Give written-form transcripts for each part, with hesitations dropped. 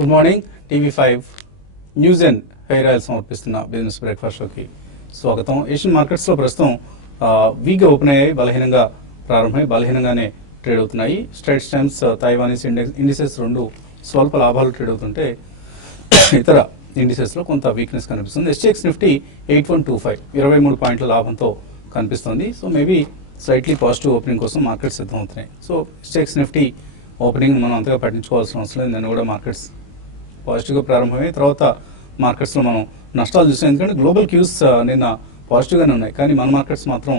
Good morning. Tv5 news and hair oil సమర్పిస్తున్న business breakfast షోకి స్వాగతం. ఏషియన్ మార్కెట్స్ లో ప్రస్తుతం వీక్ ఓపెన్ అయ్యాయి, బలహీనంగా ప్రారంభమై బలహీనంగానే ట్రేడ్ అవుతున్నాయి. స్ట్రైట్స్ టైమ్స్ తైవానీస్ ఇండిసెస్ రెండు స్వల్ప లాభాలు ట్రేడ్ అవుతుంటే ఇతర ఇండిసెస్ లో కొంత వీక్నెస్ కనిపిస్తుంది. SGX నిఫ్టీ 8125 23 పాయింట్ల లాభంతో కనిపిస్తుంది. So maybe slightly positive opening కోసం మార్కెట్స్ సిద్ధం అవుతున్నాయి. సో SGX నిఫ్టీ ఓపెనింగ్ మనం అంతగా పట్టించుకోవాల్సిన అవసరం లేదు. నేను కూడా మార్కెట్స్ పాజిటివ్గా ప్రారంభమయ్యాయి. తర్వాత మార్కెట్స్లో మనం నష్టాలు చూసాం, ఎందుకంటే గ్లోబల్ క్యూస్ నిన్న పాజిటివ్గానే ఉన్నాయి, కానీ మన మార్కెట్స్ మాత్రం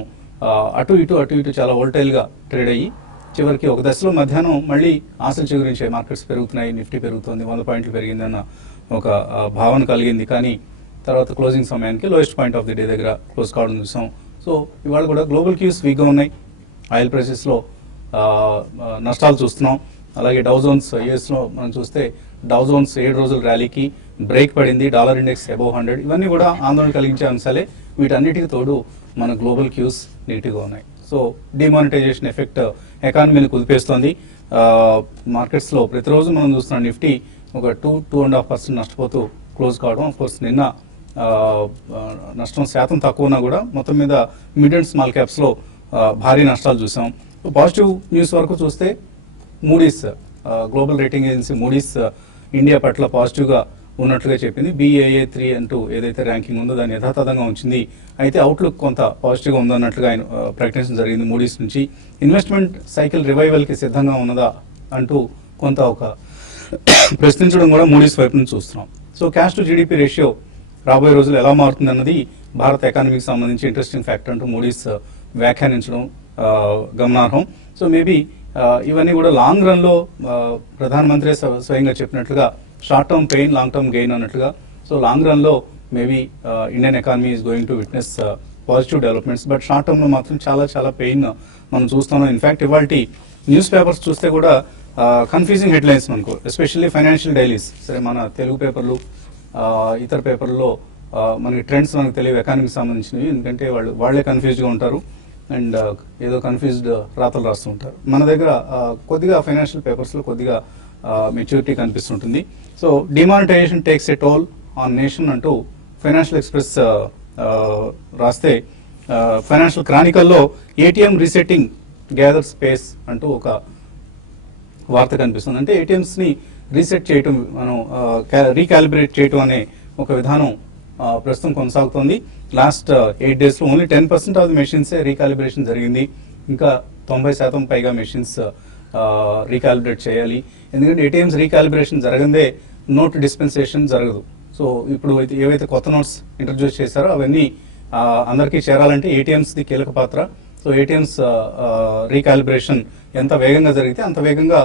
అటు ఇటు చాలా వోల్టైల్గా ట్రేడ్ అయ్యి చివరికి ఒక దశలో మధ్యాహ్నం మళ్ళీ ఆశలు చిగురించాయి. మార్కెట్స్ పెరుగుతున్నాయి, నిఫ్టీ పెరుగుతుంది, 100 పాయింట్లు పెరిగిందన్న ఒక భావన కలిగింది. కానీ తర్వాత క్లోజింగ్ సమయానికి lowest point of the day దగ్గర క్లోజ్ కావడం చూసాం. సో ఇవాళ కూడా గ్లోబల్ క్యూస్ వీక్గా ఉన్నాయి. ఆయిల్ ప్రైసెస్లో నష్టాలు చూస్తున్నాం. అలాగే డౌ జోన్స్ యూఎస్లో మనం చూస్తే డౌ జోన్స్ 7 రోజుల ర్యాలీకి బ్రేక్ పడింది. Dollar index above 100. ఇవన్నీ కూడా ఆందోళన కలిగించే అంశాలే. వీటన్నిటికి తోడు మన గ్లోబల్ క్యూస్ నెగిటివ్గా ఉన్నాయి. సో డిమానిటైజేషన్ ఎఫెక్ట్ ఎకానమీని కుదిపేస్తోంది. మార్కెట్స్లో ప్రతిరోజు మనం చూస్తున్నాం నిఫ్టీ ఒక 2.5% నష్టపోతూ క్లోజ్ కావడం. ఆఫ్కోర్స్ నిన్న నష్టం శాతం తక్కువ ఉన్నా కూడా మొత్తం మీద మిడ్ అండ్ స్మాల్ క్యాప్స్లో భారీ నష్టాలు చూసాం. పాజిటివ్ న్యూస్ వరకు చూస్తే Moody's global rating agency Moody's India పట్ల పాజిటివ్గా ఉన్నట్లుగా చెప్పింది. BAA3 అంటూ ఏదైతే ర్యాంకింగ్ ఉందో దాన్ని యథాతథంగా ఉంచింది. అయితే అవుట్లుక్ కొంత పాజిటివ్గా ఉందన్నట్లుగా ఆయన ప్రకటించడం జరిగింది. మూడీస్ నుంచి ఇన్వెస్ట్మెంట్ సైకిల్ రివైవల్కి సిద్ధంగా ఉన్నదా అంటూ కొంత ఒక ప్రశ్నించడం కూడా మూడీస్ వైపు నుంచి చూస్తున్నాం. So cash to GDP ratio రాబోయే రోజులు ఎలా మారుతుంది అన్నది భారత ఎకానమీకి సంబంధించి ఇంట్రెస్టింగ్ ఫ్యాక్టర్ అంటూ మూడీస్ వ్యాఖ్యానించడం గమనార్హం. సో మేబీ ఇవన్నీ కూడా లాంగ్ రన్లో ప్రధానమంత్రి స్వయంగా చెప్పినట్లుగా short term pain long term gain అన్నట్లుగా. సో లాంగ్ రన్లో maybe Indian economy is going to witness positive developments, but short టర్మ్లో మాత్రం చాలా పెయిన్ మనం చూస్తున్నాం. ఇన్ఫ్యాక్ట్ ఇవాళ న్యూస్ పేపర్స్ చూస్తే కూడా కన్ఫ్యూజింగ్ హెడ్లైన్స్ మనకు, ఎస్పెషల్లీ ఫైనాన్షియల్ డైలీస్. సరే, మన తెలుగు పేపర్లు ఇతర పేపర్లలో మనకి ట్రెండ్స్ మనకు తెలియవు ఎకానమీకి సంబంధించినవి, ఎందుకంటే వాళ్ళే కన్ఫ్యూజ్గా ఉంటారు అండ్ ఏదో కన్ఫ్యూజ్డ్ రాతలు రాస్తూ ఉంటారు. మన దగ్గర కొద్దిగా ఫైనాన్షియల్ పేపర్స్లో కొద్దిగా మెచ్యూరిటీ కనిపిస్తుంటుంది. So demonetisation takes a toll on nation అంటూ ఫైనాన్షియల్ ఎక్స్ప్రెస్ రాస్తే, ఫైనాన్షియల్ క్రానికల్లో ATM రీసెట్టింగ్ గ్యాదర్ స్పేస్ అంటూ ఒక వార్త కనిపిస్తుంది. అంటే ATMsని రీసెట్ చేయటం, మనం రీకాలిబ్రేట్ చేయటం అనే ఒక విధానం ప్రస్తుతం కొనసాగుతోంది. లాస్ట్ 8 daysలో ఓన్లీ 10% ఆఫ్ ది మెషిన్సే రీకాలిబ్రేషన్ జరిగింది. ఇంకా 90% పైగా మెషిన్స్ రీకాలిబ్రేట్ చేయాలి. ఎందుకంటే ATMs రీకాలిబ్రేషన్ జరగందే నోట్ డిస్పెన్సేషన్ జరగదు. సో ఇప్పుడు ఏవైతే కొత్త నోట్స్ ఇంట్రడ్యూస్ చేశారో అవన్నీ అందరికీ చేరాలంటే ATMsది కీలక పాత్ర. సో ATMs రీకాలిబ్రేషన్ ఎంత వేగంగా జరిగితే అంత వేగంగా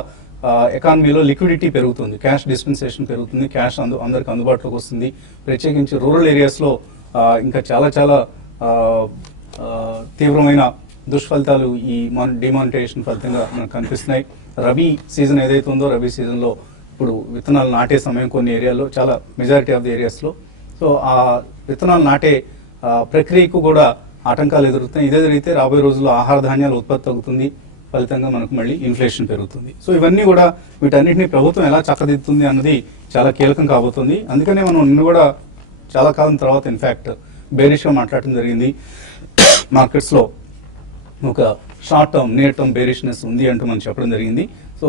ఎకానమీలో లిక్విడిటీ పెరుగుతుంది, క్యాష్ డిస్పెన్సేషన్ పెరుగుతుంది, క్యాష్ అందరికి అందుబాటులోకి వస్తుంది. ప్రత్యేకించి రూరల్ ఏరియాస్లో ఇంకా చాలా తీవ్రమైన దుష్ఫలితాలు ఈ డిమానిటైజేషన్ ఫలితంగా మనకు కనిపిస్తున్నాయి. రబీ సీజన్ ఏదైతే ఉందో, రబీ సీజన్లో ఇప్పుడు విత్తనాలు నాటే సమయం కొన్ని ఏరియాల్లో, చాలా మెజారిటీ ఆఫ్ ది ఏరియాస్లో. సో ఆ విత్తనాలు నాటే ప్రక్రియకు కూడా ఆటంకాలు ఎదురుతున్నాయి. ఇదే జరిగితే రాబోయే రోజుల్లో ఆహార ధాన్యాల ఉత్పత్తి తగ్గుతుంది, ఫలితంగా మనకు మళ్ళీ ఇన్ఫ్లేషన్ పెరుగుతుంది. సో ఇవన్నీ కూడా వీటన్నిటిని ప్రభుత్వం ఎలా చక్కదిద్దుతుంది అన్నది చాలా కీలకం కాబోతుంది. అందుకనే మనం నిన్న కూడా చాలా కాలం తర్వాత ఇన్ఫ్యాక్ట్ బేరిష్గా మాట్లాడటం జరిగింది. మార్కెట్స్లో ఒక short term near term bearishness ఉంది అంటూ మనం చెప్పడం జరిగింది. సో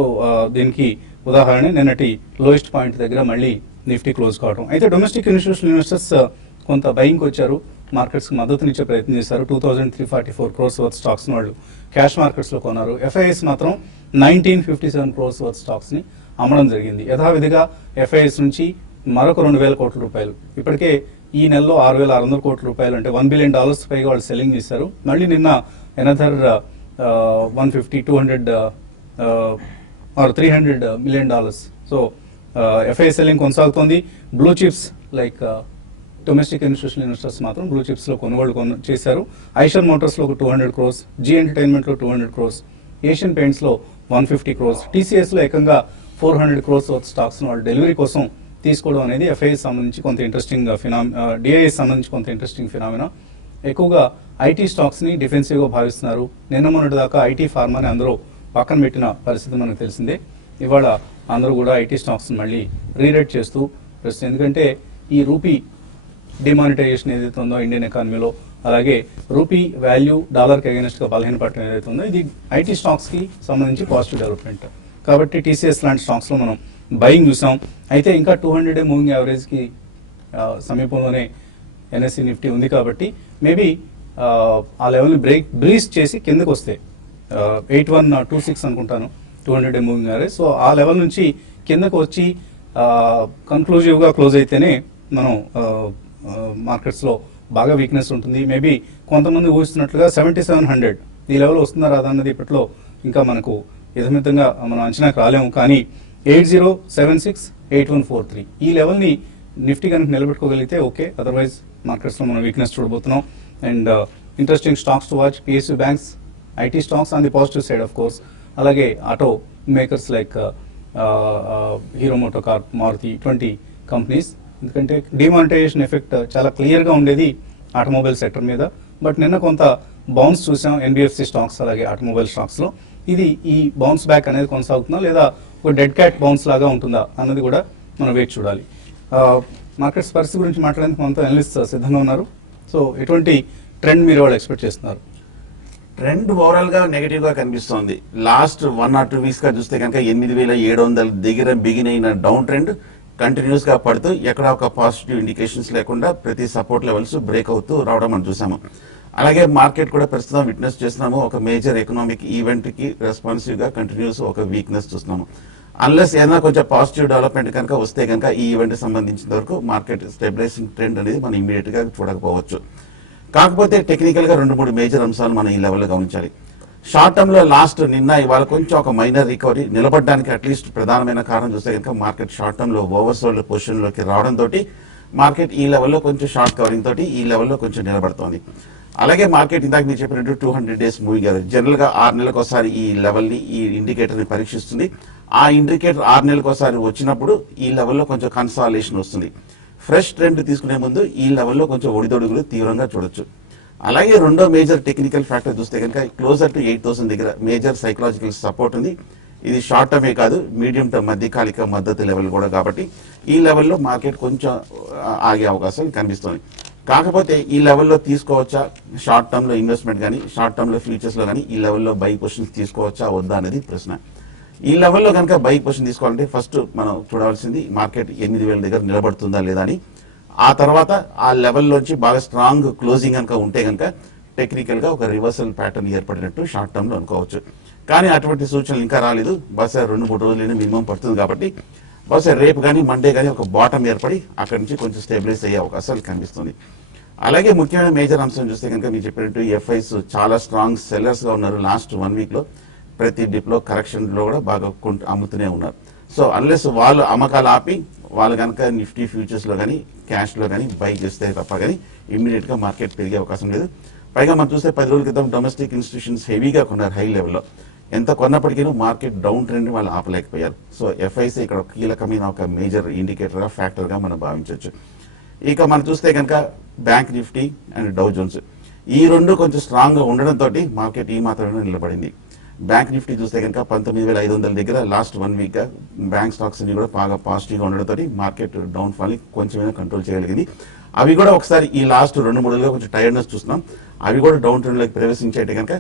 దీనికి ఉదాహరణ నిన్నటి లోయెస్ట్ పాయింట్ దగ్గర మళ్ళీ నిఫ్టీ క్లోజ్ కావడం. అయితే డొమెస్టిక్ ఇన్స్టిట్యూషనల్ ఇన్వెస్టర్స్ కొంత బయింగ్కి వచ్చారు, మార్కెట్స్కి మద్దతునిచ్చే ప్రయత్నం చేశారు. 2344 crores వర్త్ స్టాక్స్ని వాళ్ళు క్యాష్ మార్కెట్స్లో కొన్నారు. FIIs మాత్రం 1957 crores వర్త్ స్టాక్స్ని అమ్మడం జరిగింది. యథావిధిగా FIIs నుంచి మరొక 2000 కోట్ల రూపాయలు, ఇప్పటికే ఈ నెలలో 6600 కోట్ల రూపాయలు, అంటే $1 billion పైగా వాళ్ళు సెల్లింగ్ చేశారు. మళ్ళీ నిన్న another 150, 200 or $300 million. So FII selling కొనసాగుతోంది. Blue chips like domestic institutional investors మాత్రం బ్లూ చిప్స్లో కొనుగోలు చేశారు. ఐషర్ మోటార్స్లో ఒక 200 crores, జీ ఎంటర్టైన్మెంట్లో 200 crores, ఏషియన్ పెయింట్స్లో 150 crores, TCSలో ఏకంగా 400 crores వర్త్ స్టాక్స్ను వాళ్ళు డెలివరీ కోసం తీసుకోవడం అనేది FII సంబంధించి కొంత ఇంట్రెస్టింగ్ DII సంబంధించి కొంత ఇంట్రెస్టింగ్ ఫినామినా. ఎక్కువగా IT స్టాక్స్ని డిఫెన్సివ్గా భావిస్తున్నారు. నిన్న మొన్నటి దాకా IT ఫార్మాని అందరూ పక్కన పెట్టిన పరిస్థితి మనకు తెలిసిందే. ఇవాళ అందరూ కూడా ఐటీ స్టాక్స్ మళ్ళీ రీరేట్ చేస్తూ ప్రస్తుతం, ఎందుకంటే ఈ రూపీ డిమానిటైజేషన్ ఏదైతే ఉందో ఇండియన్ ఎకానమీలో, అలాగే రూపీ వాల్యూ డాలర్కి అగైనెస్ట్ గా బలహీనపడటం ఏదైతే ఉందో ఇది ఐటీ స్టాక్స్ కి సంబంధించి పాజిటివ్ డెవలప్మెంట్. కాబట్టి టీసీఎస్ లాంటి స్టాక్స్ లో మనం బయింగ్ చూసాం. అయితే ఇంకా 200 మూవింగ్ యావరేజ్ కి సమీపంలోనే ఎన్ఎస్సి నిఫ్టీ ఉంది. కాబట్టి మేబీ ఆ లెవెల్ని బ్రీజ్ చేసి కిందకు వస్తే 8126 అనుకుంటాను 200 మూవింగ్ యావరేజ్. సో ఆ లెవెల్ నుంచి కిందకు వచ్చి కన్క్లూజివ్గా క్లోజ్ అయితేనే మనం మార్కెట్స్లో బాగా వీక్నెస్ ఉంటుంది. మేబీ కొంతమంది ఊహిస్తున్నట్లుగా 7700 ఈ లెవెల్ వస్తుందా రాదా అన్నది ఇప్పట్లో ఇంకా మనకు యథమితంగా మనం అంచనాకు రాలేము. కానీ 8076 8143 ఈ లెవెల్ని నిఫ్టీ కనుక నిలబెట్టుకోగలిగితే ఓకే, అదర్వైజ్ మార్కెట్స్లో మనం వీక్నెస్ చూడబోతున్నాం. And interesting stocks to watch PSU banks, IT stocks on the positive side of course, అలాగే auto makers like Hero Moto Corp, Maruti, ఇటువంటి కంపెనీస్. ఎందుకంటే డిమానిటైజేషన్ ఎఫెక్ట్ చాలా క్లియర్గా ఉండేది ఆటోమొబైల్ సెక్టర్ మీద. బట్ నిన్న కొంత బౌన్స్ చూసాం ఎన్బిఎఫ్సి స్టాక్స్ అలాగే ఆటోమొబైల్ స్టాక్స్లో. ఇది ఈ బౌన్స్ బ్యాక్ అనేది కొనసాగుతుందా లేదా ఒక డెడ్ క్యాట్ బౌన్స్ లాగా ఉంటుందా అన్నది కూడా మనం వేచి చూడాలి. మార్కెట్స్ పరిస్థితి గురించి మాట్లాడేందుకు మనతో అనలిస్ట్ సిద్ధంగా ఉన్నారు. సో ఎటువంటి ట్రెండ్ మీరు వాళ్ళు ఎక్స్పెక్ట్ చేస్తున్నారు? ట్రెండ్ ఓవరాల్ గా నెగటివ్ గా కనిపిస్తోంది. లాస్ట్ 1 or 2 వీక్స్ గా చూస్తే కనుక 8700 దగ్గర బిగిన్ అయిన డౌన్ ట్రెండ్ కంటిన్యూస్ గా పడుతూ ఎక్కడ ఒక పాజిటివ్ ఇండికేషన్స్ లేకుండా ప్రతి సపోర్ట్ లెవెల్స్ బ్రేక్ అవుతూ రావడం మనం చూసాము. అలాగే మార్కెట్ కూడా ప్రస్తుతం విట్నెస్ చేస్తున్నాము ఒక మేజర్ ఎకనామిక్ ఈవెంట్ కి రెస్పాన్సివ్ గా కంటిన్యూస్ ఒక వీక్నెస్ చూస్తున్నాము. అన్లెస్ ఏదైనా కొంచెం పాజిటివ్ డెవలప్మెంట్ కనుక వస్తే కనుక ఈ ఈవెంట్ సంబంధించిన వరకు మార్కెట్ స్టెబిలైజింగ్ ట్రెండ్ అనేది మనం ఇమీడియట్ గా చూడకపోవచ్చు. కాకపోతే టెక్నికల్ గా 2-3 మేజర్ అంశాలు మనం ఈ లెవెల్లో గమనించాలి. షార్ట్ టర్మ్ లో లాస్ట్ నిన్న ఇవాళ కొంచెం ఒక మైనర్ రికవరీ నిలబడడానికి అట్లీస్ట్ ప్రధానమైన కారణం చూస్తే కనుక మార్కెట్ షార్ట్ టర్మ్ లో ఓవర్సోల్డ్ పొజిషన్ లోకి రావడంతో మార్కెట్ ఈ లెవెల్లో కొంచెం షార్ట్ కవరింగ్ తోటి ఈ లెవెల్లో కొంచెం నిలబడుతోంది. అలాగే మార్కెట్ ఇందాక మీరు చెప్పినట్టు 200 డేస్ మూవింగ్ యావరేజ్ జనరల్ గా 6 నెలలకు ఒకసారి ఈ లెవెల్ ని ఈ ఇండికేటర్ ని పరీక్షిస్తుంది. ఆ ఇండికేటర్ 6 నెలలకు ఒకసారి వచ్చినప్పుడు ఈ లెవెల్లో కొంచెం కన్సాలేషన్ వస్తుంది. ఫ్రెష్ ట్రెండ్ తీసుకునే ముందు ఈ లెవెల్లో కొంచెం ఒడిదొడుగులు తీవ్రంగా చూడొచ్చు. అలాగే రెండో మేజర్ టెక్నికల్ ఫ్యాక్టర్ చూస్తే కనుక క్లోజర్ టు 8000 దగ్గర మేజర్ సైకలాజికల్ సపోర్ట్ ఉంది. ఇది షార్ట్ టర్మే కాదు మీడియం టర్మ్ మధ్యకాలిక మద్దతు లెవెల్ కూడా. కాబట్టి ఈ లెవెల్లో మార్కెట్ కొంచెం ఆగే అవకాశం కనిపిస్తుంది. కాకపోతే ఈ లెవెల్లో తీసుకోవచ్చా షార్ట్ టర్మ్ లో ఇన్వెస్ట్మెంట్ కానీ షార్ట్ టర్మ్ లో ఫ్యూచర్స్ లో కానీ ఈ లెవెల్లో బై పొజిషన్స్ తీసుకోవచ్చా వద్దా అనేది ప్రశ్న. ఈ లెవెల్లో కనుక బై పొజిషన్ తీసుకోవాలంటే ఫస్ట్ మనం చూడాల్సింది మార్కెట్ 8000 దగ్గర నిలబడుతుందా లేదా అని. ఆ తర్వాత ఆ లెవెల్లోంచి బాగా స్ట్రాంగ్ క్లోజింగ్ కనుక ఉంటే కనుక టెక్నికల్ గా ఒక రివర్సల్ ప్యాటర్న్ ఏర్పడినట్టు షార్ట్ టర్మ్ లో అనుకోవచ్చు. కానీ అటువంటి సూచనలు ఇంకా రాలేదు. బహుశా 2-3 రోజులైనా మినిమం పడుతుంది. కాబట్టి బహుశా రేపు కానీ మండే కానీ ఒక బాటం ఏర్పడి అక్కడి నుంచి కొంచెం స్టెబిలైజ్ అయ్యే అవకాశాలు కనిపిస్తుంది. అలాగే ముఖ్యమైన మేజర్ అంశం చూస్తే కనుక మీరు చెప్పినట్టు ఎఫ్ఐస్ చాలా స్ట్రాంగ్ సెల్లర్స్ గా ఉన్నారు. లాస్ట్ 1 వీక్ లో ప్రతి డిప్ లో కరెక్షన్ లో కూడా బాగా అమ్ముతూనే ఉన్నారు. సో అన్లెస్ వాళ్ళు అమ్మకాలు ఆపి వాళ్ళు కనుక నిఫ్టీ ఫ్యూచర్స్ లో కానీ క్యాష్ లో కానీ బై చేస్తే తప్ప కానీ ఇమ్మీడియట్ గా మార్కెట్ పెరిగే అవకాశం లేదు. పైగా మనం చూస్తే 10 రోజుల క్రితం డొమెస్టిక్ ఇన్స్టిట్యూషన్స్ హెవీగా కొన్నారు హై లెవెల్లో. ఎంత కొన్నప్పటికీ మార్కెట్ డౌన్ ట్రెండ్ వాళ్ళు ఆపలేకపోయారు. సో ఎఫ్ఐసి ఇక్కడ కీలకమైన ఒక మేజర్ ఇండికేటర్ గా ఫ్యాక్టర్ గా మనం భావించవచ్చు. ఇక మనం చూస్తే కనుక bank Nifty and Dow Jones ఈ రెండు కొంచెం స్ట్రాంగ్ గా ఉండడంతో మార్కెట్ ఈ మాత్రమే నిలబడింది. బ్యాంక్ నిఫ్టీ చూస్తే కనుక 19500 దగ్గర లాస్ట్ 1 వీక్ గా బ్యాంక్ స్టాక్స్ ని కూడా బాగా పాజిటివ్ గా ఉండడంతో మార్కెట్ డౌన్ ఫాల్ ని కొంచెమైనా కంట్రోల్ చేయగలిగింది. అవి కూడా ఒకసారి ఈ లాస్ట్ 2-3 రోజులుగా కొంచెం టైర్డ్నెస్ చూస్తున్నాం. అవి కూడా డౌన్ ట్రెండ్ లోకి ప్రవేశించేటే కనుక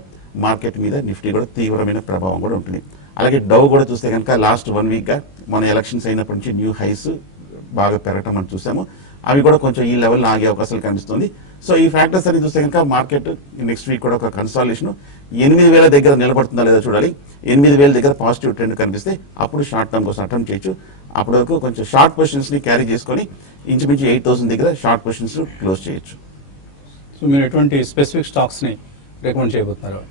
మార్కెట్ మీద నిఫ్టీ కూడా తీవ్రమైన ప్రభావం కూడా ఉంటుంది. అలాగే డౌ కూడా చూస్తే కనుక లాస్ట్ 1 వీక్ గా మన ఎలక్షన్స్ అయినప్పటి నుంచి న్యూ హైస్ బాగా పెరగటం మనం చూసాము. అవి కూడా కొంచెం ఈ లెవెల్లో ఆగే అవకాశాలు కనిపిస్తుంది. సో ఈ ఫ్యాక్టర్స్ అని చూస్తే కనుక మార్కెట్ నెక్స్ట్ వీక్ కూడా ఒక కన్సాలిడేషన్ 8000 దగ్గర నిలబడుతుందా లేదా చూడాలి. 8000 దగ్గర పాజిటివ్ ట్రెండ్ కనిపిస్తే అప్పుడు షార్ట్ టర్మ్ కోసం అటెంప్ట్ చేయొచ్చు. అప్పటి వరకు కొంచెం షార్ట్ పొజిషన్స్ ని క్యారీ చేసుకొని ఇంచుమించు 8000 దగ్గర షార్ట్ పొజిషన్స్ క్లోజ్ చేయొచ్చు. సో మీరు ఎటువంటి స్పెసిఫిక్ స్టాక్స్ ని రికమెండ్ చేయబోతున్నారు?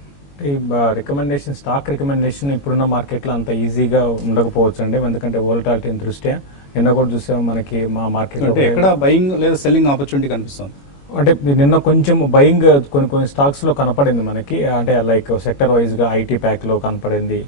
స్టాక్ రికమెండేషన్ ఇప్పుడున్న మార్కెట్లో అంత ఈజీగా ఉండకపోవచ్చు అండి. ఎందుకంటే వోలటాలిటీ దృష్ట్యా నిన్న కూడా చూసాము మనకి మా మార్కెట్ ఎక్కడ బయింగ్ లేదా సెల్లింగ్ ఆపర్చునిటీ కనిపిస్తుంది. అంటే నిన్న కొంచెం బయింగ్ కొన్ని స్టాక్స్ లో కనపడింది మనకి. అంటే లైక్ సెక్టర్ వైజ్ గా ఐటీ ప్యాక్ లో కనపడింది.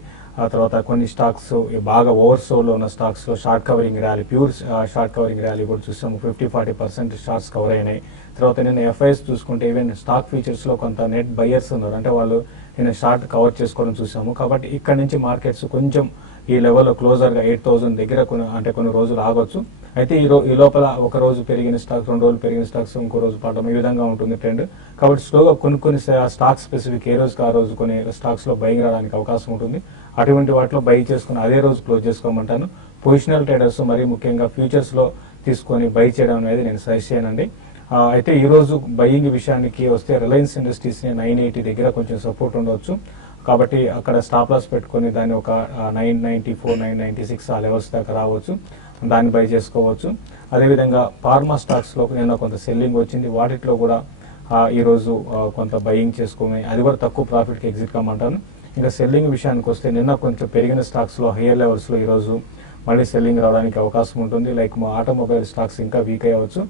ఆ తర్వాత కొన్ని స్టాక్స్ బాగా ఓవర్సోలో ఉన్న స్టాక్స్ లో short covering rally, pure short covering rally కూడా చూసాము. 50-40% షార్ట్స్ కవర్ అయినాయి. తర్వాత నిన్న ఎఫ్ఐఎస్ చూసుకుంటే ఈవెన్ స్టాక్ ఫీచర్స్ లో కొంత నెట్ బయర్స్ ఉన్నారు. అంటే వాళ్ళు నిన్న షార్ట్ కవర్ చేసుకోవడం చూసాము. కాబట్టి ఇక్కడ నుంచి మార్కెట్స్ కొంచెం ఈ లెవెల్లో క్లోజర్గా 8,000 దగ్గర కొన్ని రోజులు ఆగొచ్చు. అయితే ఈ లోపల ఒక రోజు పెరిగిన స్టాక్స్, 2 రోజులు పెరిగిన స్టాక్స్ ఇంకో రోజు పడడం, ఈ విధంగా ఉంటుంది ట్రెండ్. కాబట్టి స్లోగా కొన్ని స్టాక్స్ స్పెసిఫిక్ ఏ రోజుకి ఆ రోజు కొన్ని స్టాక్స్లో బయింగ్ రావడానికి అవకాశం ఉంటుంది. అటువంటి వాటిలో బై చేసుకుని అదే రోజు క్లోజ్ చేసుకోమంటాను. పొజిషనల్ ట్రేడర్స్ మరీ ముఖ్యంగా ఫ్యూచర్స్లో తీసుకొని బై చేయడం అనేది నేను సజెస్ట్ చేయనండి. అయితే ఈ రోజు బయింగ్ విషయానికి వస్తే రిలయన్స్ ఇండస్ట్రీస్ని 980 దగ్గర కొంచెం సపోర్ట్ ఉండవచ్చు. కాబట్టి అక్కడ స్టాప్ లాస్ పెట్టుకొని దాన్ని ఒక 994, 996 ఆ లెవెల్స్ దాకా రావచ్చు, దాన్ని బై చేసుకోవచ్చు. అదేవిధంగా ఫార్మా స్టాక్స్లో నిన్న కొంత సెల్లింగ్ వచ్చింది, వాటిలో కూడా ఈరోజు కొంత బయింగ్ చేసుకొని అది కూడా తక్కువ ప్రాఫిట్కి ఎగ్జిట్ కమ్మంటాను. ఇంకా సెల్లింగ్ విషయానికి వస్తే నిన్న కొంచెం పెరిగిన స్టాక్స్లో హయ్యర్ లెవెల్స్లో ఈరోజు మళ్ళీ సెల్లింగ్ రావడానికి అవకాశం ఉంటుంది. లైక్ ఆటోమొబైల్ స్టాక్స్ ఇంకా వీక్ అయ్యవచ్చు.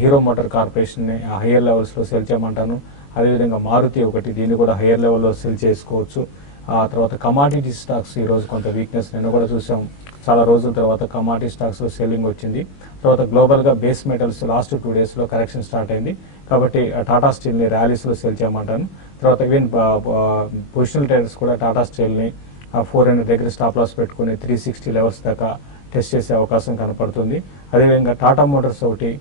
హీరో మోటార్ కార్పొరేషన్ని హయ్యర్ లెవెల్స్లో సెల్ చేయమంటాను. అదేవిధంగా మారుతి ఒకటి, దీన్ని కూడా హయ్యర్ లెవెల్లో సెల్ చేసుకోవచ్చు. ఆ తర్వాత కమాడిటీ స్టాక్స్ ఈరోజు కొంత వీక్నెస్ నిన్న కూడా చూసాం. చాలా రోజుల తర్వాత కమాడిటీ స్టాక్స్ సెల్లింగ్ వచ్చింది. తర్వాత గ్లోబల్గా బేస్ మెటల్స్ లాస్ట్ 2 డేస్లో కరెక్షన్ స్టార్ట్ అయింది. కాబట్టి టాటా స్టీల్ని ర్యాలీస్లో సెల్ చేయమంటాను. తర్వాత ఈవెన్ పొజిషనల్ ట్రేడర్స్ కూడా టాటా స్టీల్ని 400 దగ్గర స్టాప్ లాస్ పెట్టుకుని 360 లెవెల్స్ దాకా టెస్ట్ చేసే అవకాశం కనపడుతుంది. అదేవిధంగా టాటా మోటార్స్ ఒకటి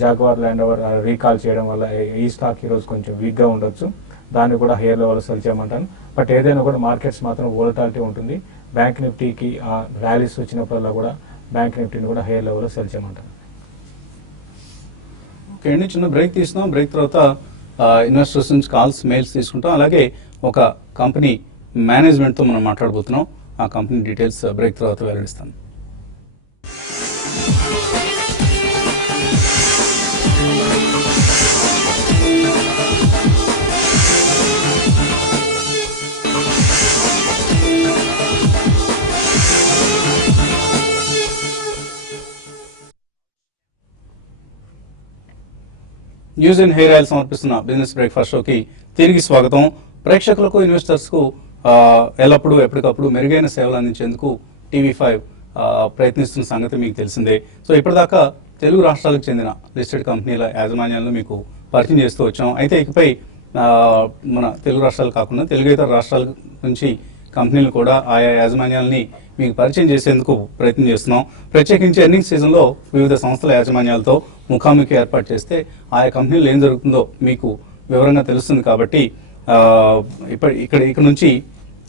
జాగ్వార్ ల్యాండ్ ఓవర్ రీకాల్ చేయడం వల్ల ఈ స్టాక్ ఈరోజు కొంచెం వీక్గా ఉండొచ్చు, దాన్ని కూడా హైయర్ లెవెల్ సెల్ చేయమంటాను. బట్ ఏదైనా కూడా మార్కెట్స్ మాత్రం వోలటాలిటీ ఉంటుంది. బ్యాంక్ నిఫ్టీకి ర్యాలీస్ వచ్చినప్పుడల్లా కూడా బ్యాంక్ నిఫ్టీని కూడా హైయర్ లెవెల్లో సెల్ చేయమంటాను. ఓకే అండి, చిన్న బ్రేక్ తీసుకున్నాం. బ్రేక్ తర్వాత ఇన్వెస్టర్స్ నుంచి కాల్స్, మెయిల్స్ తీసుకుంటాం. అలాగే ఒక కంపెనీ మేనేజ్మెంట్తో మనం మాట్లాడబోతున్నాం. ఆ కంపెనీ డీటెయిల్స్ బ్రేక్ తర్వాత వెల్లడిస్తాను. న్యూస్ అండ్ హెయిర్ ఆయిల్ సమర్పిస్తున్న బిజినెస్ బ్రేక్ఫాస్ట్ షోకి తిరిగి స్వాగతం. ప్రేక్షకులకు, ఇన్వెస్టర్స్కు ఎల్లప్పుడూ ఎప్పటికప్పుడు మెరుగైన సేవలు అందించేందుకు టీవీ5 ప్రయత్నిస్తున్న సంగతి మీకు తెలిసిందే. సో ఇప్పటిదాకా తెలుగు రాష్ట్రాలకు చెందిన లిస్టెడ్ కంపెనీల యాజమాన్యాలను మీకు పరిచయం చేస్తూ వచ్చాం. అయితే ఇకపై మన తెలుగు రాష్ట్రాలు కాకుండా తెలుగేతర రాష్ట్రాల నుంచి కంపెనీలు కూడా ఆయా యాజమాన్యాలని మీకు పరిచయం చేసేందుకు ప్రయత్నం చేస్తున్నాం. ప్రత్యేకించి ఎర్నింగ్స్ సీజన్లో వివిధ సంస్థల యాజమాన్యాలతో ముఖాముఖి ఏర్పాటు చేస్తే ఆయా కంపెనీలు ఏం జరుగుతుందో మీకు వివరంగా తెలుస్తుంది. కాబట్టి ఇక్కడ నుంచి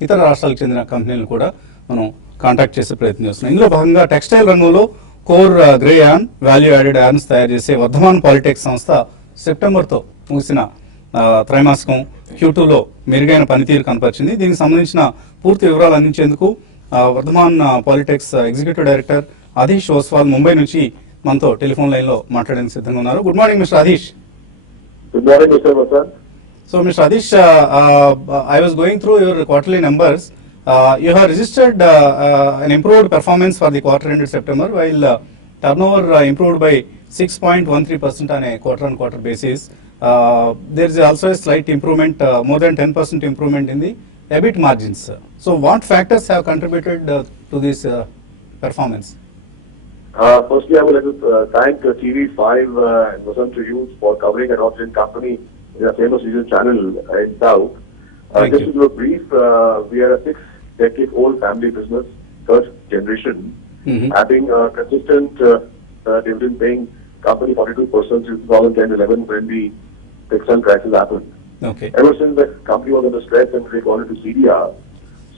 ఇతర రాష్ట్రాలకు చెందిన కంపెనీలను కూడా మనం కాంటాక్ట్ చేసే ప్రయత్నం చేస్తున్నాం. ఇందులో భాగంగా టెక్స్టైల్ రంగంలో core grey yarn, value added yarns తయారు చేసే వర్ధమాన్ పాలిటెక్స్ సంస్థ సెప్టెంబర్తో ముగిసిన త్రైమాసికం Q2లో మెరుగైన పనితీరు కనపరిచింది. దీనికి సంబంధించిన పూర్తి వివరాలు అందించేందుకు వర్ధమాన్ పాలిటెక్స్ ఎగ్జిక్యూటివ్ డైరెక్టర్ అధీష్ ఓస్వాల్ ముంబై నుంచి మనతో టెలిఫోన్ లైన్ లో మాట్లాడేందుకు సిద్ధంగా ఉన్నారు. Good morning mister Adhish. Good morning mister Vasant. So Mr. Adish, I was going through your quarterly numbers. You have registered an improved performance for the quarter ended September, while turnover improved by 6.13% on a quarter-on-quarter basis. There is also a slight improvement, more than 10% improvement in the EBIT margins. So what factors have contributed to this performance? Firstly, I would like to thank TV5 and Vasant to you for covering an Austrian company in a famous regional channel in South. Just you. to do a brief, we are a 6-decade-old family business, third generation, having a consistent dividend-paying company 42% since 2010-11 when the textile crisis happened. Okay. Ever since the company was under stress and they got into CDR.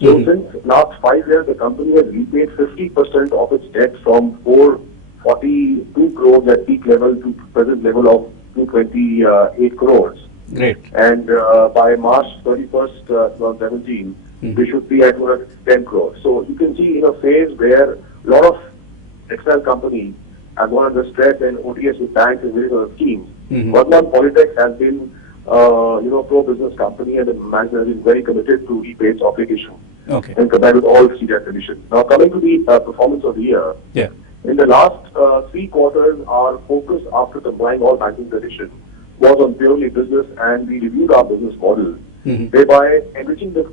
So since last 5 years, the company has repaid 50% of its debt from 442 crores at peak level to present level of 228 crores. Great. And by March 31st, 2017, we should be at 10 crores. So you can see in a phase where a lot of textile companies have gone under stress and OTS with banks and various other schemes. Vardhan Polytech has been, pro-business company and the management has been very committed to repay its obligation. Okay. And compared with all CDR conditions. Now coming to the performance of the year. Yeah. In the last 3 quarters, our focus after complying all banking conditions was on purely business, and we reviewed our business model, thereby enriching the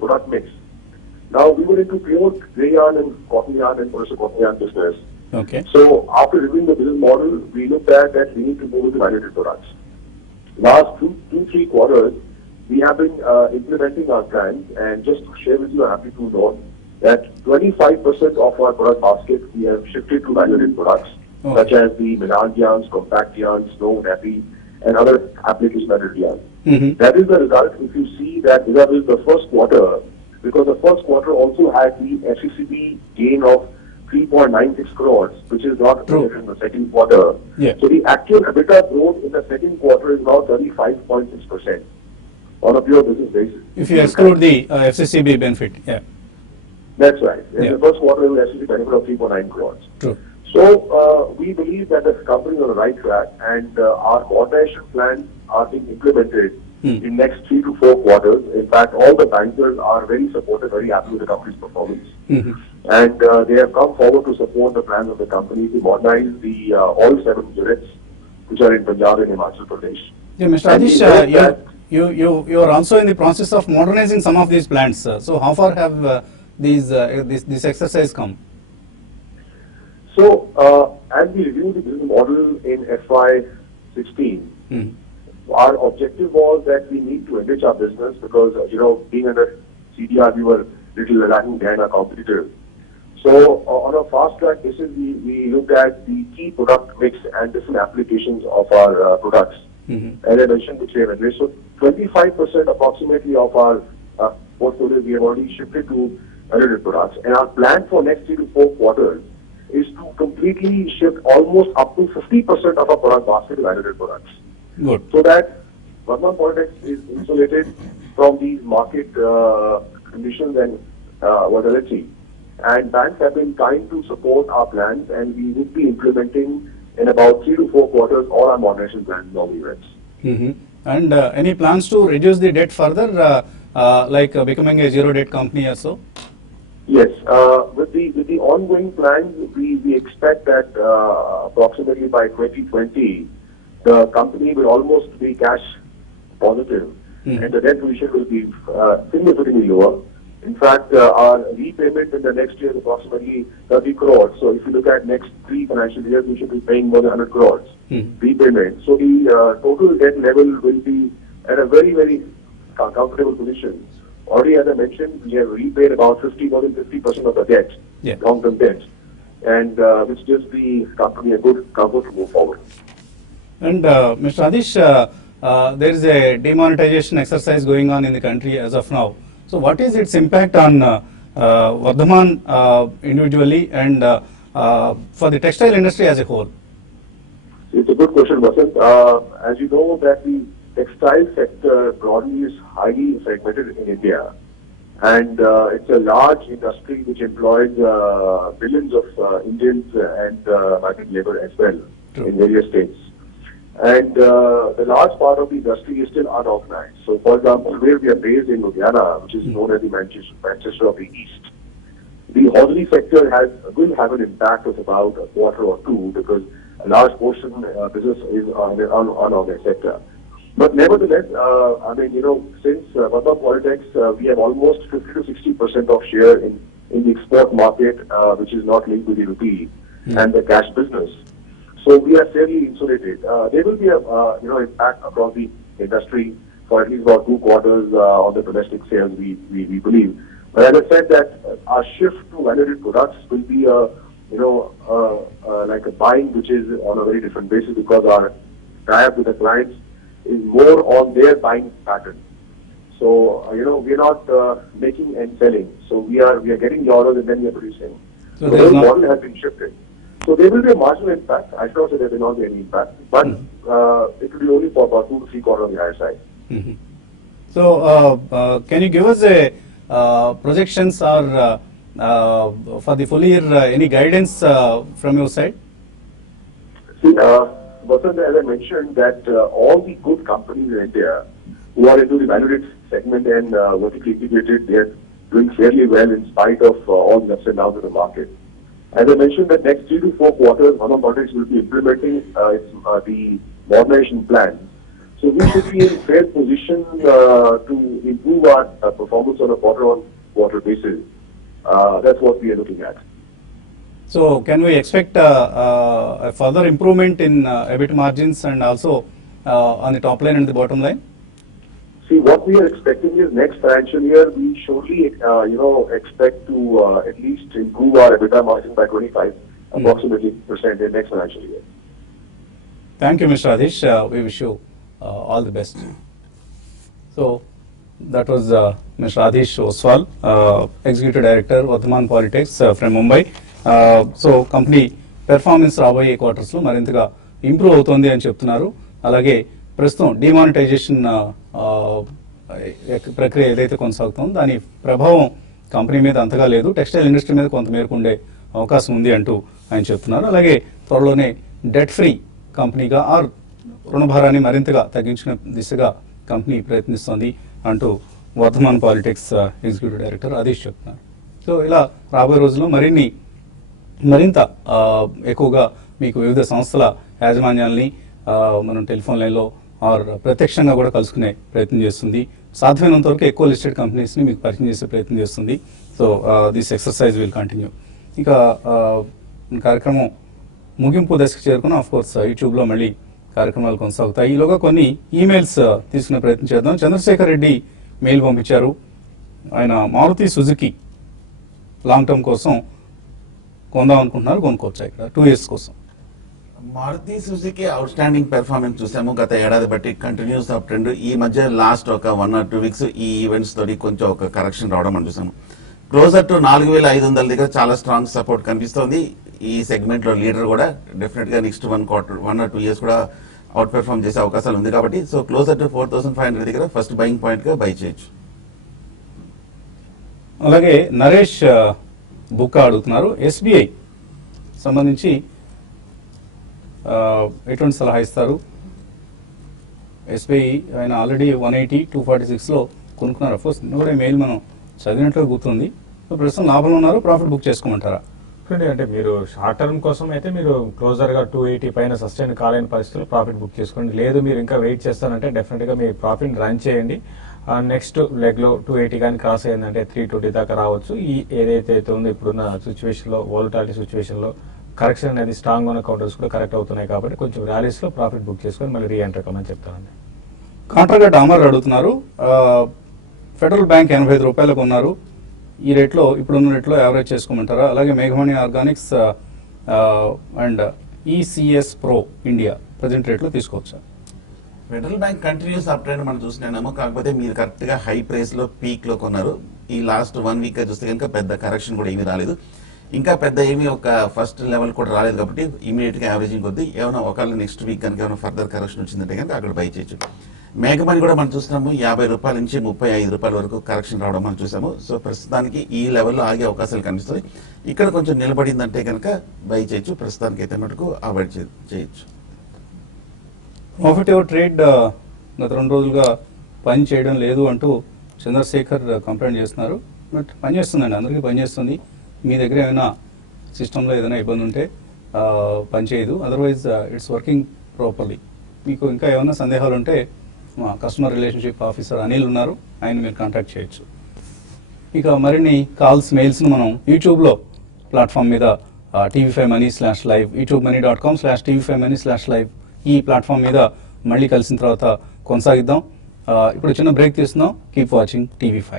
product mix. Now we were into pure grey yarn and cotton yarn and commercial cotton yarn business. Okay. So after reviewing the business model, we looked at that we need to move into value-added products. Last 2-3 quarters, we have been implementing our plans, and just to share with you, I'm happy to note that 25% of our product basket we have shifted to value-added products, such as the Milan yarns, compact yarns, snow, nappy, and other application-added yarns. That is the result. If you see that vis-a-vis the first quarter, because the first quarter also had the FCCB gain of 3.96 crores, which is not included in the second quarter. Yeah. So the actual EBITDA growth in the second quarter is now 35.6% on a pure business basis. If you exclude the FCCB benefit, yeah. That's right. In Yeah. the first quarter, we actually benefit of 3.9 crores. True. So we believe that the company is on the right track, and our modernization plans are being implemented in next 3 to 4 quarters. In fact, all the bankers are very supportive, very happy with the company's performance. And they have come forward to support the plans of the company to modernize the all 7 units, which are in Punjab and Himachal Pradesh. Yeah, Mr. And we Adish, hope that- you are also in the process of modernizing some of these plants. So how far have this exercise come? So, as we reviewed the business model in FY16, our objective was that we need to enrich our business because, being under CDR, we were little lagging behind our competitors. So, on a fast track basis, we looked at the key product mix and different applications of our products. As I mentioned, which we have addressed. So, 25% approximately of our portfolio we have already shifted to value-added products. And our plan for next 3 to 4 quarters is to completely shift almost up to 50% of our product basket to value-added products. Good. So that Vardhman Polytechs is insulated from these market conditions and volatility. And banks have been kind to support our plans, and we will be implementing in about 3 to 4 quarters all our modernization plans in all the units. And any plans to reduce the debt further, like becoming a zero debt company or so? Yes, with the ongoing plans, we expect that approximately by 2020, the company will almost be cash positive, and the debt position will be significantly lower. In fact, our repayment in the next year is approximately 30 crores. So if you look at next 3 financial years, we should be paying more than 100 crores repayment. So the total debt level will be at a very, very comfortable position. Already, as I mentioned, we have repaid about more than 50% of the debt, long-term debt, and which gives the company a good comfort to move forward. And Mr. Adish, there is a demonetization exercise going on in the country as of now. So what is its impact on Vardhman individually and for the textile industry as a whole? It's a good question, Vasant. As you know, that the textile sector broadly is highly fragmented in India, and it's a large industry which employs billions of Indians and migrant labor as well in various states. And the large part of the industry is still unorganized. So, for example, where we are based in Ludhiana, which is known as the Manchester of the East, the hosiery sector will have an impact of about a quarter or two because a large portion of business is on the unorganized sector. But nevertheless, since Vardhman Polytechs, we have almost 50 to 60% of share in the export market, which is not linked to the rupee and the cash business. So we are fairly insulated. There will be a impact across the industry for at least about 2 quarters on the domestic sales, we believe. But as I said, that our shift to value-added products will be like a buying which is on a very different basis because our tie-up with the clients is more on their buying pattern. So we are not making and selling. So we are getting the orders and then we are producing. So the whole model has been shifted. So there will be a marginal impact. I should not say there will not be any impact, but it will be only for about 2 to 3 quarters on the higher side. So can you give us a projections or for the full year any guidance from your side? See, Vasant, as I mentioned, that all the good companies in India who are into the value-added segment and vertically integrated, they are doing fairly well in spite of all the ups and downs in the market. As I mentioned, that next 3 to 4 quarters, Vardhman Polytechs will be implementing the modernization plan. So we should be in fair position to improve our performance on a quarter-on-quarter basis. That's what we are looking at. So can we expect a further improvement in EBIT margins and also on the top line and the bottom line? See, what we are expecting is next financial year, we surely, expect to at least improve our EBITDA margin by 25 approximately percent in next financial year. Thank you, Mr. Adish. We wish you all the best. So that was Mr. Adish Oswal, Executive Director, Vardhaman Politics from Mumbai. So company performance రాబోయే క్వార్టర్స్లో మరింతగా improve అవుతుంది అని చెప్తున్నారు. అలాగే ప్రస్తుతం demonetisation ప్రక్రియ ఏదైతే కొనసాగుతుందో దాని ప్రభావం కంపెనీ మీద అంతగా లేదు, టెక్స్టైల్ ఇండస్ట్రీ మీద కొంత మేరకు ఉండే అవకాశం ఉంది అంటూ ఆయన చెప్తున్నారు. అలాగే త్వరలోనే డెట్ ఫ్రీ కంపెనీగా ఆర్ రుణభారాన్ని మరింతగా తగ్గించిన దిశగా కంపెనీ ప్రయత్నిస్తోంది అంటూ వర్ధమాన్ పాలిటిక్స్ ఎగ్జిక్యూటివ్ డైరెక్టర్ అదీష్ చెప్తున్నారు. సో ఇలా రాబోయే రోజుల్లో మరింత ఎక్కువగా మీకు వివిధ సంస్థల యాజమాన్యాల్ని మనం టెలిఫోన్ లైన్లో ఆర్ ప్రత్యక్షంగా కూడా కలుసుకునే ప్రయత్నం చేస్తుంది. సాధ్యమైనంత వరకు ఎక్కువ లిస్టెడ్ కంపెనీస్ని మీకు పరిచయం చేసే ప్రయత్నం చేస్తుంది. So this exercise will continue. ఇక కార్యక్రమం ముగింపు దశకు చేరుకుని ఆఫ్ కోర్స్ యూట్యూబ్లో మళ్ళీ కార్యక్రమాలు కొనసాగుతాయి. ఈలోగా కొన్ని ఈమెయిల్స్ తీసుకునే ప్రయత్నం చేద్దాం. చంద్రశేఖర్ రెడ్డి మెయిల్ పంపించారు. ఆయన మారుతి సుజుకి లాంగ్ టర్మ్ కోసం కొందాం అనుకుంటున్నారు, కొనుక్కోవచ్చా ఇక్కడ 2 years కోసం? Maruti Suzuki outstanding performance చూసాము గత ఏడాది బట్టి, కంటిన్యూస్ అప్ ట్రెండ్. ఈ మధ్య లాస్ట్ ఒక 1 or 2 weeks ఈ ఈవెంట్స్ తోటి కొంచెం ఒక కరెక్షన్ రావడం మనం చూసాము. క్లోజర్ టు 4500 దగ్గర చాలా స్ట్రాంగ్ సపోర్ట్ కనిపిస్తోంది. ఈ సెగ్మెంట్ లో లీడర్ కూడా డెఫినెట్ గా నెక్స్ట్ 1 or 2 years కూడా అవుట్ పెర్ఫార్మ్ చేసే అవకాశాలు ఉంది. కాబట్టి సో క్లోజర్ టు 4500 దగ్గర ఫస్ట్ బయింగ్ పాయింట్ గా బై చేయొచ్చు. అలాగే నరేష్ బుక్ అడుగుతున్నారు, ఎస్బీఐ సంబంధించి ఎటువంటి సలహా ఇస్తారు? ఎస్బీఐ ఆయన ఆల్రెడీ 180, 246లో కొనుక్కున్నారు. అఫ్కోర్స్ నిన్న కూడా మెయిల్ మనం చదివినట్లు గుర్తుంది. ప్రస్తుతం లాభంలో ఉన్నారు, ప్రాఫిట్ బుక్ చేసుకోమంటారా? అంటే మీరు షార్ట్ టర్మ్ కోసం అయితే మీరు క్లోజర్ గా 280 పైన సస్టైన్ కాలేని పరిస్థితుల్లో ప్రాఫిట్ బుక్ చేసుకోండి. లేదు మీరు ఇంకా వెయిట్ చేస్తారంటే డెఫినెట్ గా మీ ప్రాఫిట్ రన్ చేయండి. నెక్స్ట్ లెగ్ లో 280 కానీ క్రాస్ అయ్యిందంటే 320 దాకా రావచ్చు. ఈ ఏదైతే ఉందో ఇప్పుడున్న సిచ్యువేషన్ లో, వాలటాలిటీ సిచ్యువేషన్ లో కరెక్షన్ అనేది స్ట్రాంగ్ ఉన్న కౌంటర్స్ కూడా కరెక్ట్ అవుతున్నాయి. కాబట్టి కొంచెం ర్యాలీస్ లో ప్రాఫిట్ బుక్ చేసుకొని మళ్ళీ రీఎంటర్ కమని చెప్తానండి. కాంట్రాగా డామర్ అడుగుతున్నారు, ఫెడరల్ బ్యాంక్ 85 రూపాయలకు ఉన్నారు. ఈ రేట్లో ఇప్పుడున్న రేట్లో యావరేజ్ చేసుకోమంటారా? అలాగే మేఘమణి Organics and ECS pro India present రేట్లో తీసుకోవచ్చా? Federal Bank continues up trend మనం చూస్తున్నాము. కాకపోతే మీరు కరెక్ట్ గా హై ప్రైస్ లో పీక్ లో కొన్నారు. ఈ లాస్ట్ 1 week గా చూస్తే కనుక పెద్ద కరెక్షన్ కూడా ఏమీ రాలేదు. ఇంకా పెద్ద ఏమీ ఒక ఫస్ట్ లెవెల్ కూడా రాలేదు. కాబట్టి ఇమీడియట్ గా యావరేజింగ్ కొద్ది ఏమైనా ఒకవేళ నెక్స్ట్ వీక్ కనుక ఏమైనా ఫర్దర్ కరెక్షన్ వచ్చిందంటే కనుక అక్కడ బై చేయొచ్చు. మేఘమని కూడా మనం చూస్తున్నాము 50 రూపాయల నుంచి 35 రూపాయల వరకు కరెక్షన్ రావడం మనం చూసాము. సో ప్రస్తుతానికి ఈ లెవెల్లో ఆగే అవకాశాలు కనిపిస్తాయి. ఇక్కడ కొంచెం నిలబడిందంటే కనుక బై చేయొచ్చు. ప్రస్తుతానికి అయితే మటుకు అవాయిడ్ చేయొచ్చు. ప్రాఫిట్ ఎవర్ ట్రేడ్ గత 2 రోజులుగా పని చేయడం లేదు అంటూ చంద్రశేఖర్ కంప్లైంట్ చేస్తున్నారు. బట్ పని చేస్తుందండి, అందరికీ పని చేస్తుంది. మీ దగ్గర ఏమైనా సిస్టంలో ఏదైనా ఇబ్బంది ఉంటే పని చేయదు, అదర్వైజ్ ఇట్స్ వర్కింగ్ ప్రాపర్లీ. మీకు ఇంకా ఏమైనా సందేహాలు ఉంటే మా కస్టమర్ రిలేషన్షిప్ ఆఫీసర్ అనిల్ ఉన్నారు, ఆయన మీరు కాంటాక్ట్ చేయొచ్చు. ఇక మరిన్ని కాల్స్, మెయిల్స్ను మనం యూట్యూబ్లో ప్లాట్ఫామ్ మీద tv5 money/live, youtube.com/tv5money/live ఈ ప్లాట్ఫామ్ మీద మళ్ళీ కలిసిన తర్వాత కొనసాగిద్దాం. ఇప్పుడు చిన్న బ్రేక్ తీస్తున్నాం. Keep watching TV5.